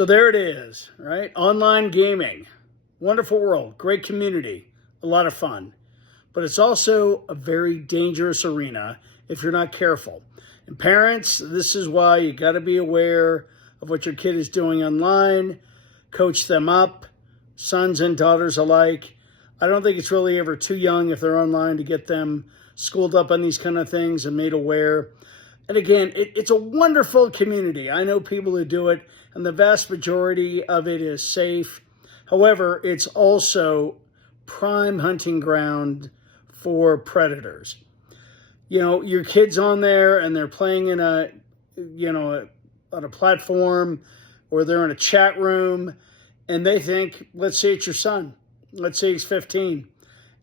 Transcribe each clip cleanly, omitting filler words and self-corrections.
So there it is, right? Online gaming. Wonderful world, great community, a lot of fun. But it's also a very dangerous arena if you're not careful. And parents, this is why you got to be aware of what your kid is doing online, coach them up, sons and daughters alike. I don't think it's really ever too young if they're online to get them schooled up on these kind of things and made aware. And again, it's a wonderful community. I know people who do it, and the vast majority of it is safe. However, it's also prime hunting ground for predators. You know, your kid's on there and they're playing in on a platform, or they're in a chat room, and they think, let's say it's your son. Let's say he's 15,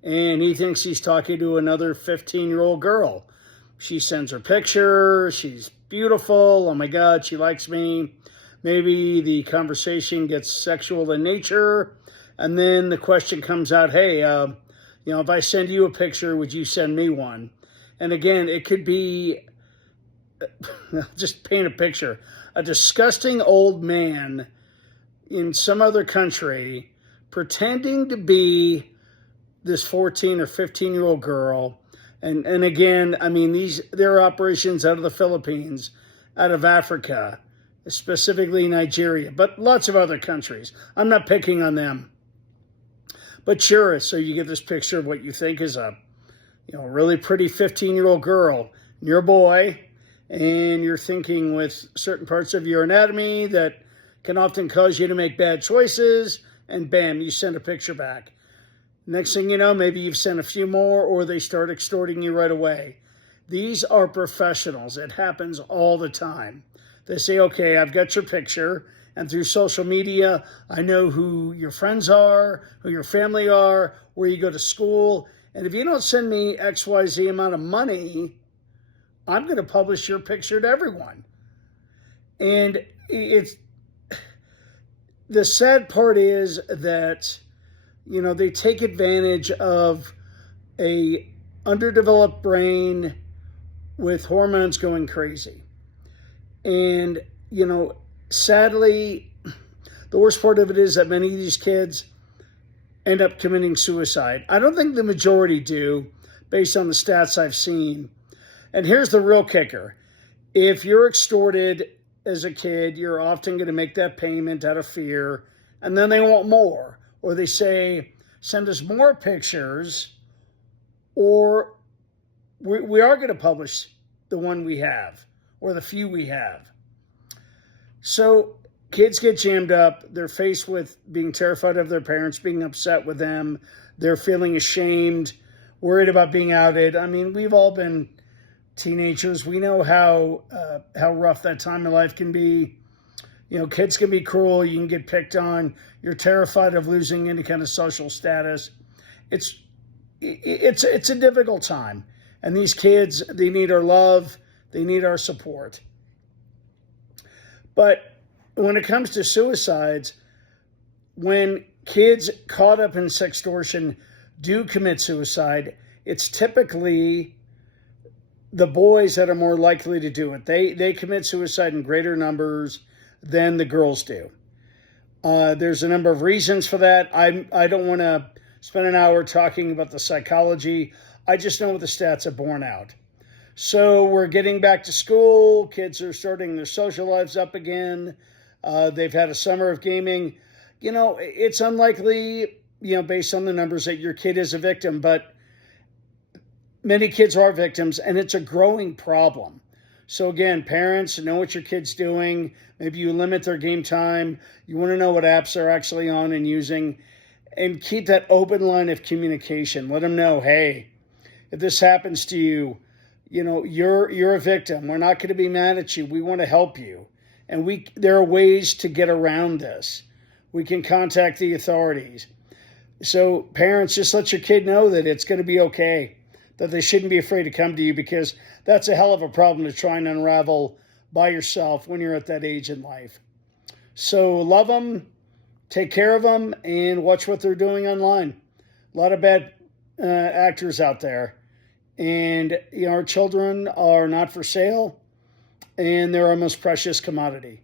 and he thinks he's talking to another 15-year-old girl. She sends her picture. She's beautiful. Oh, my God, she likes me. Maybe the conversation gets sexual in nature, and then the question comes out, hey, if I send you a picture, would you send me one? And again, it could be, just paint a picture, a disgusting old man in some other country pretending to be this 14 or 15-year-old girl. And again, I mean, there are operations out of the Philippines, out of Africa, specifically Nigeria, but lots of other countries. I'm not picking on them. But sure, so you get this picture of what you think is a really pretty 15-year-old girl. You're a boy, and you're thinking with certain parts of your anatomy that can often cause you to make bad choices, and bam, you send a picture back. Next thing you know, maybe you've sent a few more, or they start extorting you right away. These are professionals. It happens all the time. They say, okay, I've got your picture, and through social media, I know who your friends are, who your family are, where you go to school, and if you don't send me XYZ amount of money, I'm going to publish your picture to everyone. And the sad part is that, they take advantage of a underdeveloped brain with hormones going crazy. And, sadly, the worst part of it is that many of these kids end up committing suicide. I don't think the majority do, based on the stats I've seen. And here's the real kicker. If you're extorted as a kid, you're often going to make that payment out of fear, and then they want more. Or they say, send us more pictures, or we are going to publish the one we have, or the few we have. So kids get jammed up. They're faced with being terrified of their parents, being upset with them. They're feeling ashamed, worried about being outed. I mean, we've all been teenagers. We know how rough that time of life can be. Kids can be cruel. You can get picked on. You're terrified of losing any kind of social status. It's a difficult time. And these kids, they need our love. They need our support. But when it comes to suicides, when kids caught up in sextortion do commit suicide, it's typically the boys that are more likely to do it. They commit suicide in greater numbers than the girls do. There's a number of reasons for that. I don't want to spend an hour talking about the psychology. I just know what the stats have borne out. So we're getting back to school. Kids are starting their social lives up again. They've had a summer of gaming. It's unlikely, based on the numbers, that your kid is a victim, but many kids are victims, and it's a growing problem. So again, parents, know what your kid's doing. Maybe you limit their game time. You want to know what apps they're actually on and using, and keep that open line of communication. Let them know, hey, if this happens to you, you're a victim. We're not going to be mad at you. We want to help you. And there are ways to get around this. We can contact the authorities. So parents, just let your kid know that it's going to be okay, that they shouldn't be afraid to come to you, because that's a hell of a problem to try and unravel by yourself when you're at that age in life. So love them, take care of them, and watch what they're doing online. A lot of bad actors out there. And our children are not for sale, and they're our most precious commodity.